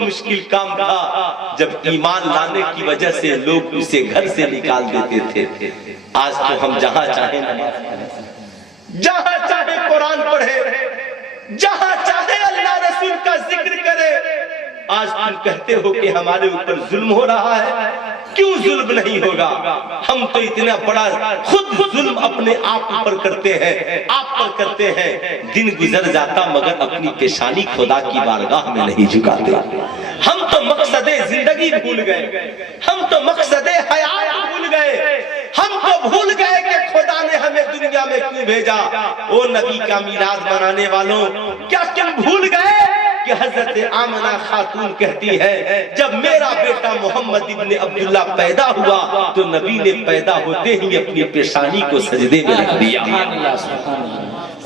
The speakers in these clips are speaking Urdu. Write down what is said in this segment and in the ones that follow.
وقت مشکل کام تھا جب ایمان لانے کی وجہ سے لوگ اسے گھر سے نکال دیتے تھے. آج تو ہم جہاں چاہیں نماز پڑھیں، جہاں چاہے قرآن پڑھے، جہاں چاہے اللہ رسول کا ذکر کرے. آج تم کہتے ہو کہ ہمارے اوپر ظلم ہو رہا ہے، کیوں ظلم نہیں ہوگا؟ ہم تو اتنا بڑا خود ظلم اپنے آپ پر کرتے ہیں، آپ پر کرتے ہیں. دن گزر جاتا مگر اپنی پیشانی خدا کی بارگاہ میں نہیں جھکاتے. ہم تو مقصد زندگی بھول گئے، ہم تو مقصد حیات بھول گئے، ہم تو بھول گئے کہ خدا نے ہمیں دنیا میں کیوں بھیجا. او نبی کا میلاد منانے والوں، کیا تم بھول گئے کہ حضرت آمنہ خاتون کہتی ہے جب میرا بیٹا محمد ابن عبداللہ پیدا ہوا تو نبی نے پیدا ہوتے ہی اپنی پیشانی کو سجدے میں رکھ دیا.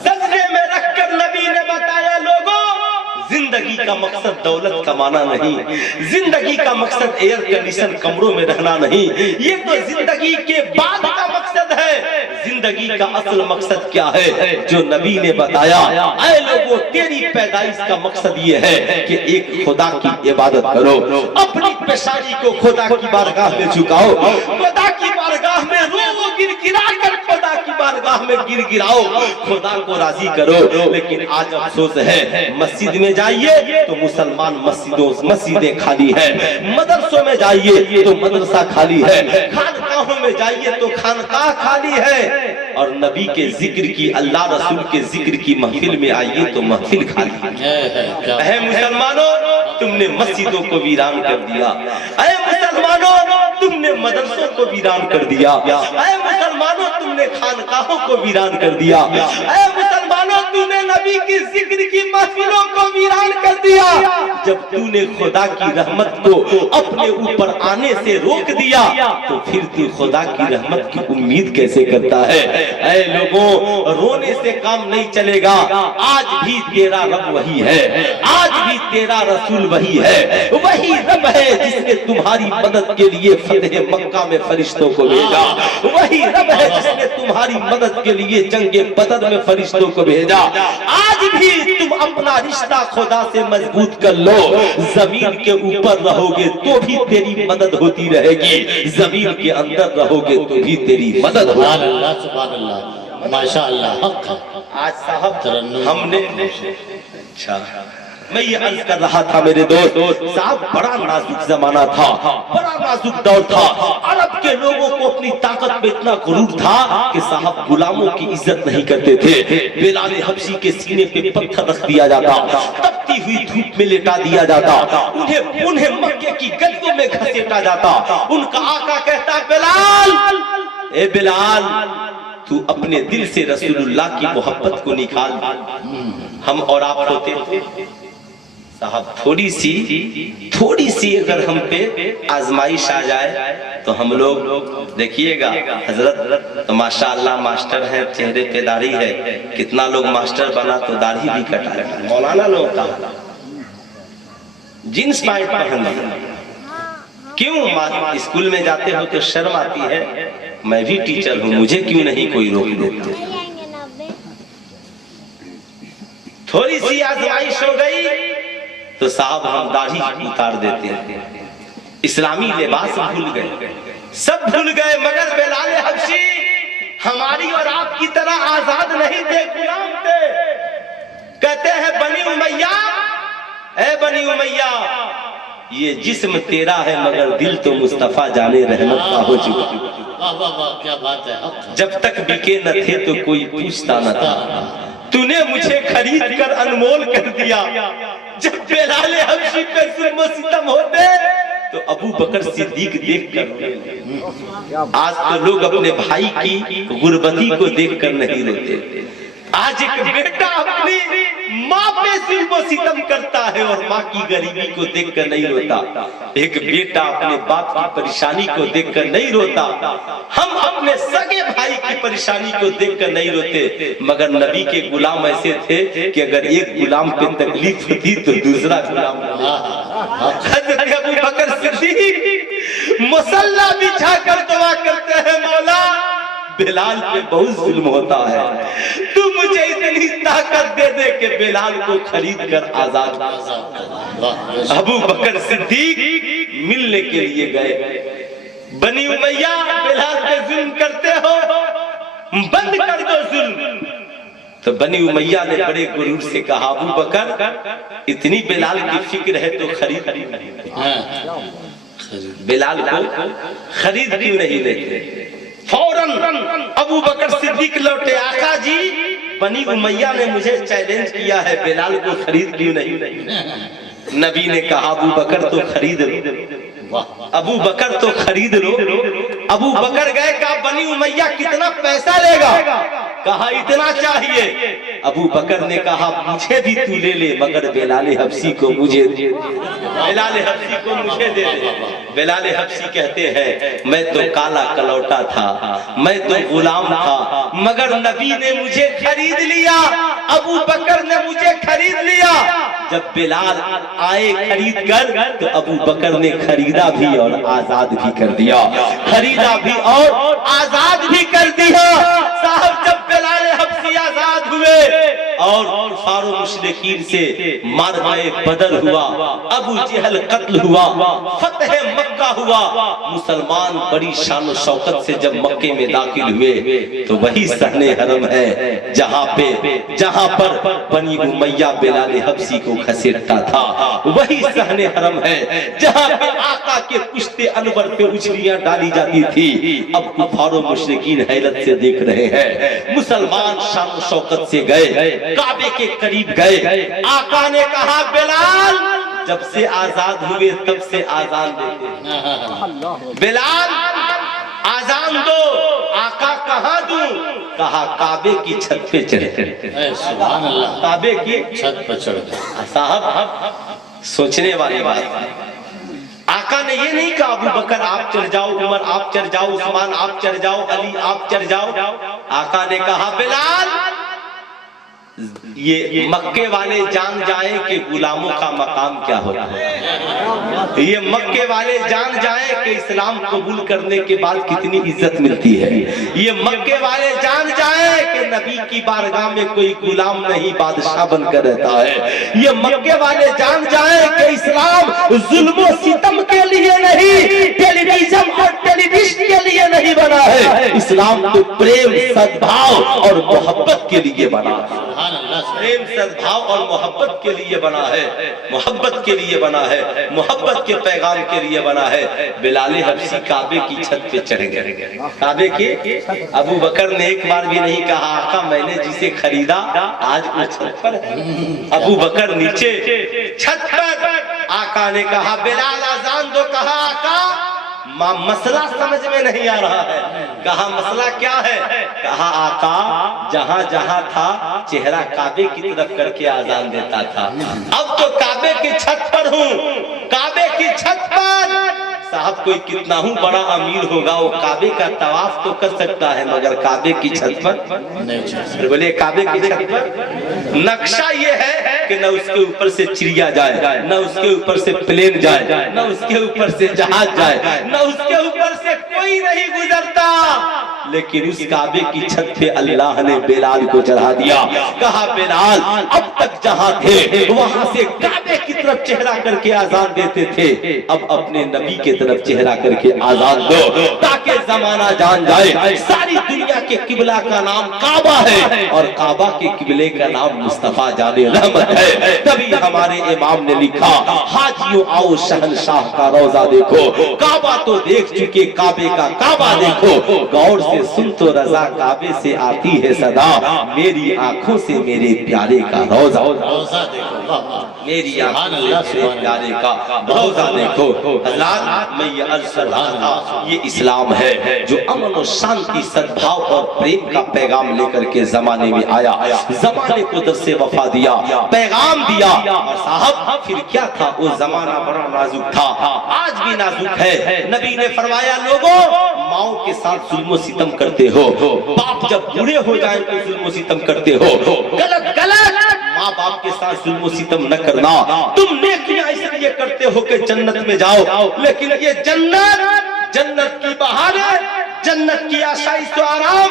سجدے میں رکھ کر نبی نے بتایا لوگوں، زندگی کا مقصد دولت کمانا نہیں، زندگی کا مقصد ایئر کنڈیشن کمروں میں رہنا نہیں، یہ تو زندگی کے بعد کا مقصد ہے. زندگی کا اصل مقصد کیا ہے جو نبی نے بتایا؟ اے لوگوں، تیری پیدائش کا مقصد یہ ہے کہ ایک خدا کی عبادت کرو، اپنی پیشانی کو خدا کی بارگاہ میں جھکاؤ، خدا کی بارگاہ میں رو گر گرا کر خدا کی بارگاہ میں گر گراؤ، خدا کو راضی کرو. لیکن آج افسوس ہے، مسجد میں جائیے تو مسلمان مسجدیں خالی ہے، مدرسوں میں جائیے تو مدرسہ خالی ہے، خانقاہوں میں جائیے تو خانقاہ خالی ہے. اور نبی کے ذکر کی، اللہ رسول کے ذکر کی محفل میں آئیے تو محفل خالی ہے. اے مسلمانوں، تم نے مسجدوں کو ویران کر دیا. اے مسلمانوں، تم نے مدرسوں کو ویران کر دیا. اے مسلمانوں، تم نے خانقاہوں کو ویران کر دیا. اے مسلمانوں، تم نے نبی کی ذکر کی محفلوں کو ویران کر دیا. جب تو نے خدا کی رحمت کو اپنے اوپر آنے سے روک دیا تو پھر تو خدا کی رحمت کی امید کیسے کرتا ہے؟ اے لوگوں، رونے سے کام نہیں چلے گا. آج بھی تیرا رب وہی ہے، آج بھی تیرا رسول وہی ہے، وہی رب ہے جس نے تمہاری مدد کے لیے فتح مکہ میں فرشتوں کو بھیجا، وہی رب ہے جس نے تمہاری مدد کے لیے جنگ بدر میں فرشتوں کو بھیجا. آج بھی تم اپنا رشتہ خدا سے مضبوط کر لو. زمین کے اوپر رہو گے تو بھی تیری مدد ہوتی رہے گی، زمین کے اندر رہو گے تو بھی تیری مدد ہوگی. سبحان اللہ، ماشاءاللہ. آج صاحب ہم نے اچھا میں یہ عرض کر رہا تھا میرے دوست صاحب، بڑا نازک زمانہ تھا، بڑا نازک دور تھا. عرب کے لوگوں کو اپنی طاقت پہ اتنا غرور تھا کہ صاحب غلاموں کی عزت نہیں کرتے تھے. بلال حبشی کے سینے پہ پتھر رکھ دیا جاتا، تپتی ہوئی دھوپ میں لٹا دیا جاتا، انہیں مکے کی گلیوں میں گھسیٹا جاتا. ان کا آقا کہتا بلال، اے بلال، تو اپنے دل سے رسول اللہ کی محبت کو نکال. ہم اور آپ ہوتے صاحب تھوڑی سی اگر ہم پہ آزمائش آ جائے تو ہم لوگ دیکھیے گا. حضرت تو ماشاءاللہ ماسٹر ہیں، چہرے پہ داڑھی ہے، کتنا لوگ ماسٹر بنا تو داڑھی بھی کٹا ہے. مولانا لوگ کا جینس پینٹ پہن کیوں؟ اسکول میں جاتے ہو تو شرم آتی ہے. میں بھی ٹیچر ہوں، مجھے کیوں نہیں کوئی روک دیتے؟ تھوڑی سی آزمائش ہو گئی تو صاحب ہم داڑھی اتار دیتے ہیں، اسلامی لباس بھول گئے، سب بھول گئے. مگر بلال حبشی ہماری اور آپ کی طرح آزاد نہیں تھے، غلام تھے. کہتے ہیں بنی امیہ، اے بنی امیہ، یہ جسم تیرا ہے مگر دل تو مصطفیٰ جانے رحمت کا ہو چکا. کیا بات ہے. جب تک بکے نہ تھے تو کوئی پوچھتا نہ تھا، تو نے مجھے خرید کر انمول کر دیا. جب بلال حبشی پہ ظلم و ستم ہوتے تو ابو بکر صدیق دیکھ کر. آج تو لوگ اپنے بھائی کی غربتی کو دیکھ کر نہیں روتے. آج ایک بیٹا اپنی ماں پہ ظلم و ستم کرتا ہے اور ماں کی غریبی کو دیکھ کر نہیں روتا. ایک بیٹا اپنے باپ کی پریشانی کو دیکھ کر نہیں روتا. ہم اپنے سگے بھائی کی پریشانی کو دیکھ کر نہیں روتے. مگر نبی کے غلام ایسے تھے کہ اگر ایک غلام پہ تکلیف ہوتی تو دوسرا غلام. حضرت ابو بکر صدیق مصلی بچھا کر دعا کرتے ہیں، مولا بلال پہ بہت ظلم ہوتا ہے، تو مجھے اتنی طاقت دے دے کہ بلال کو خرید کر آزاد کر۔ ابو بکر صدیق ملنے کے لیے گئے، بنی امیہ بلال پہ ظلم کرتے ہو، بند کر دو ظلم۔ تو بنی امیہ نے بڑے غرور سے کہا ابو بکر اتنی بلال کی فکر ہے تو خرید بلال کو خرید کیوں نہیں لیتے؟ فوراً ابو بکر صدیق لوٹے، آقا جی بنی امیہ نے مجھے چیلنج کیا ہے، بلال کو خرید کیوں نہیں؟ نبی نے کہا ابو بکر تو خرید لو، ابو بکر تو خرید لو۔ ابو بکر گئے، کہا بنی امیہ کتنا پیسہ لے گا؟ کہا اتنا چاہیے۔ ابو بکر نے کہا مجھے بھی تو لے لے مگر بلال حبشی کو مجھے دے، بلال حبشی کو مجھے دے دے۔ بلال حبشی کہتے ہیں میں تو کالا کلوٹا تھا، میں تو غلام تھا، مگر نبی نے مجھے خرید لیا، ابو بکر نے مجھے خرید لیا۔ جب بلال آئے خرید کر تو ابو بکر نے خریدا بھی اور آزاد بھی کر دیا، خریدا بھی اور آزاد بھی کر دیا۔ صاحب جب بلال حبشی آزاد ہوئے اور کفار و مشرکین سے مارکہ بدر ہوا، ابو جہل قتل ہوا، فتح مکہ ہوا، مسلمان بڑی شان و شوکت سے جب مکے میں داخل ہوئے تو وہی صحن حرم ہے جہاں پر بنی امیہ بلال حبشی کو گھسیٹتا تھا، وہی صحن حرم ہے جہاں پہ آقا کے پشت انور پہ اچھلیاں ڈالی جاتی تھی۔ اب کفار و مشرکین حیرت سے دیکھ رہے ہیں، مسلمان شان و شوکت سے گئے، کعبے کے قریب گئے، آقا نے کہا بلال جب سے آزاد ہوئے تب سے آزان دیتے، بلال آزان دو۔ آقا کہاں دوں؟ کہا کعبے کی چھت پہ چڑھ کر، سبحان اللہ، کعبے کی چھت پر چڑھ کر۔ صاحب سوچنے والی بات، آقا نے یہ نہیں کہا ابو بکر آپ چڑھ جاؤ، عمر آپ چڑھ جاؤ، عثمان آپ چڑھ جاؤ، علی آپ چڑھ جاؤ۔ آقا نے کہا بلال یہ مکے والے جان جائیں کہ غلاموں کا مقام کیا ہوتا ہے، یہ مکے والے جان جائیں کہ اسلام قبول کرنے کے بعد کتنی عزت ملتی ہے، یہ مکے والے جان جائیں کہ نبی کی بارگاہ میں کوئی غلام نہیں بادشاہ بن کر رہتا ہے، یہ مکے والے جان جائیں کہ اسلام ظلم و ستم کے لیے نہیں، ٹیلی ویژن اور ٹیلی ویژن کے لیے نہیں بنا ہے، اسلام تو پریم سدبھاؤ اور محبت کے لیے بنا ہے، پریم سدبھاؤ اور محبت کے لیے بنا ہے، محبت کے لیے بنا ہے، محبت کے پیغام کے لیے بنا ہے۔ بلال حبشی کعبے کی چھت پہ چڑھ گئے، کعبے کی۔ ابو بکر نے ایک بار بھی نہیں کہا آقا میں نے جسے خریدا آج وہ چھت پر ہے، ابو بکر نیچے چھت پر۔ آقا نے کہا بلال آزان دو، کہا آقا مسئلہ سمجھ میں نہیں آ رہا ہے، کہا مسئلہ کیا ہے؟ کہا آقا جہاں جہاں تھا چہرہ کعبے کی طرف کر کے آزان دیتا تھا، اب تو کعبے کی چھت پر ہوں، کعبے کی چھت پر۔ صاحب کوئی کتنا ہوں بڑا امیر ہوگا وہ کعبے کا طواف تو کر سکتا ہے مگر کعبے کی چھت پر نہیں، بولے کعبے کی چھت پر نقشہ یہ ہے کہ نہ اس کے اوپر سے چڑیا جائے، نہ اس کے اوپر سے پلین جائے، نہ اس کے اوپر سے جہاز جائے، نہ اس کے اوپر سے کوئی نہیں گزرتا، لیکن اس کعبے کی چھت پہ اللہ نے بلال کو چڑھا دیا۔ کہا بلال اب تک جہاں تھے وہاں سے کعبے کی طرف چہرہ کر کے آزان دیتے تھے، اب اپنے نبی کے طرف چہرہ کر کے آزان دو تاکہ زمانہ جان جائے ساری دنیا کے قبلہ کا نام کعبہ ہے اور کعبہ کے قبلے کا نام مصطفیٰ جان رحمت ہے۔ تبھی ہمارے امام نے لکھا حاجیوں آؤ شہنشاہ کا روضہ دیکھو، کعبہ تو دیکھ چکے کعبے کا کعبہ دیکھو، غور سے سن تو رضا کعبے سے آتی ہے صدا، میری آنکھوں سے میرے پیارے کا روضہ دیکھو، میری آنکھوں سے میرے پیارے کا روضہ دیکھو۔ حضرات میں یہ عرض کر رہا تھا یہ اسلام ہے جو امن و شانتی سدبھاؤ اور پریم کا پیغام لے کر کے زمانے میں آیا، زمانے کو درس وفا دیا، پیغام دیا۔ اور صاحب پھر کیا تھا وہ زمانہ بڑا نازک تھا، آج بھی نازک ہے۔ نبی نے فرمایا لوگوں ماؤں کے ساتھ ظلم و ستم کرتے ہو، باپ جب بوڑھے ہو جائیں تو ظلم و ستم کرتے ہو، غلط غلط، ماں باپ کے ساتھ ظلم و ستم نہ کرنا، تم نیکیاں اس لیے کرتے ہو کہ جنت میں جاؤ، لیکن یہ جنت کی بہاریں، جنت کی آسائش و آرام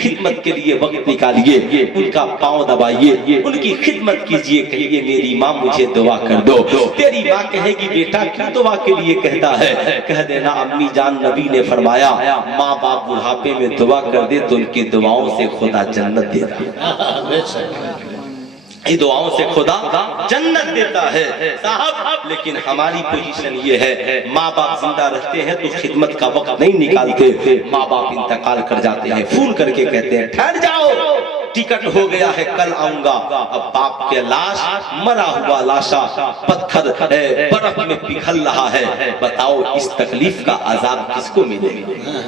خدمت کے لیے وقت نکالیے، ان کا پاؤں دبائیے، ان کی خدمت کیجئے، کہیے میری ماں مجھے دعا کر دو۔ تیری ماں کہے گی بیٹا کیوں دعا کے لیے کہتا ہے؟ کہہ دینا امی جان نبی نے فرمایا ماں باپ بڑھاپے میں دعا کر دے تو ان کی دعاؤں سے خدا جنت دیتا ہے، یہ دعاؤں سے خدا جنت دیتا ہے صاحب۔ لیکن ہماری پوزیشن یہ ہے ماں باپ زندہ رہتے ہیں تو خدمت کا وقت نہیں نکالتے، ماں باپ انتقال کر جاتے ہیں، فون کر کے کہتے ہیں ٹھہر جاؤ ٹکٹ ہو گیا ہے کل آؤں گا۔ اب باپ کے لاش مرا ہوا لاشا پتھر برف میں پگھل رہا ہے، بتاؤ اس تکلیف کا عذاب کس کو ملے گا؟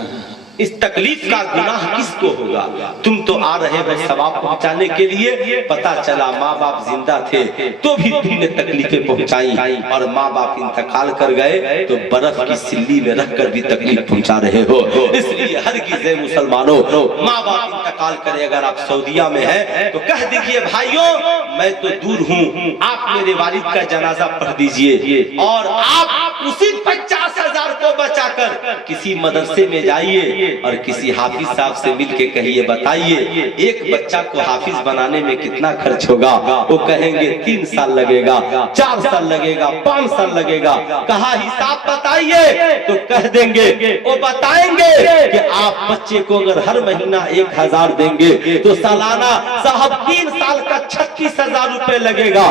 اس تکلیف کا گناہ کس کو ہوگا؟ تم تو آ رہے ہو ثواب پہنچانے کے لیے، پتا چلا ماں باپ زندہ تھے تو بھی تم نے تکلیفیں پہنچائی، اور ماں باپ انتقال کر گئے تو برف کی سلی میں رکھ کر بھی تکلیف پہنچا رہے ہو۔ اس لیے ہرگز اے مسلمانوں ماں باپ انتقال کرے، اگر آپ سعودیہ میں ہیں تو کہہ دیجئے بھائیوں میں تو دور ہوں، آپ میرے والد کا جنازہ پڑھ دیجئے، اور آپ اسی 50,000 کو بچا کر کسی مدرسے میں جائیے اور کسی حافظ صاحب سے مل کے کہیے بتائیے ایک بچہ کو حافظ بنانے میں کتنا خرچ ہوگا؟ وہ کہیں گے 3 سال لگے گا، 4 سال لگے گا، 5 سال لگے گا۔ کہا حساب بتائیے تو کہہ دیں گے، وہ بتائیں گے کہ آپ بچے کو اگر ہر مہینہ 1,000 دیں گے تو سالانہ صاحب 3 سال کا 36,000 روپے لگے گا۔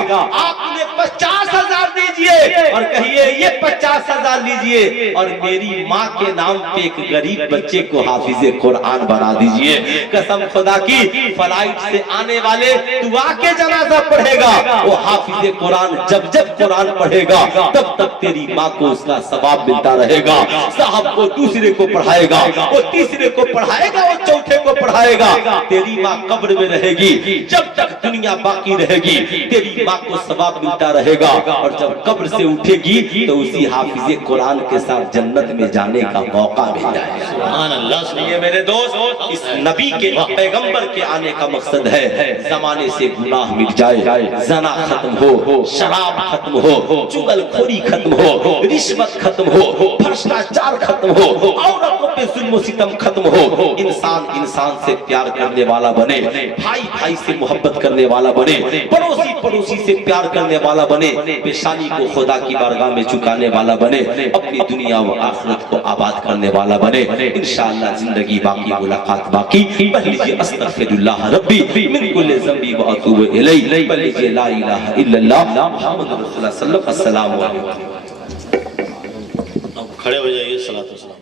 آپ نے 50,000 دیجئے اور کہیے یہ 50,000 لیجئے اور میری ماں کے نام پہ ایک غریب بچے کو حافظ قرآن بنا دیجئے۔ قسم خدا کی فلائٹ سے آنے والے دعا کے جنازہ پڑھے گا، وہ حافظ قرآن جب قرآن پڑھے گا تب تک تیری ماں کو اس کا ثواب ملتا رہے گا۔ صاحب وہ دوسرے کو پڑھائے گا، وہ تیسرے کو پڑھائے گا، وہ چوتھے کو پڑھائے گا، تیری ماں قبر میں رہے گی، جب تک دنیا باقی رہے گی تیری ماں کو ثواب ملتا رہے گا، اور جب قبر سے اٹھے گی تو اسی حافظ قرآن کے ساتھ جنت میں جانے کا موقع مل جائے گا۔ سبحان اللہ۔ یہ میرے دوست اس نبی کے پیغمبر کے آنے کا مقصد ہے زمانے سے گناہ مٹ جائے، زنا ختم ہو، شراب ختم ہو، چغل خوری ختم ہو، رشوت ختم ہو، بھرشٹاچار ختم ہو، عورتوں پہ ظلم و ستم ختم ہو، انسان انسان سے پیار کرنے والا بنے، بھائی بھائی سے محبت کرنے والا بنے، پڑوسی پڑوسی سے پیار کرنے والا بنے، پیشانی کو خدا کی بارگاہ میں چکانے والا بنے، اپنی دنیا و آخرت کو آباد کرنے والا بنے۔ انشاءاللہ زندگی باقی، ملاقات باقی۔ پڑھ لیجئے استغفر اللہ ربی من کل ذنب و اتوب الیہ، پڑھ لیجئے لا الہ الا اللہ محمد رسول اللہ صلی اللہ علیہ وسلم۔ السلام علیکم۔ کھڑے ہو جائیے، صلاۃ و سلام۔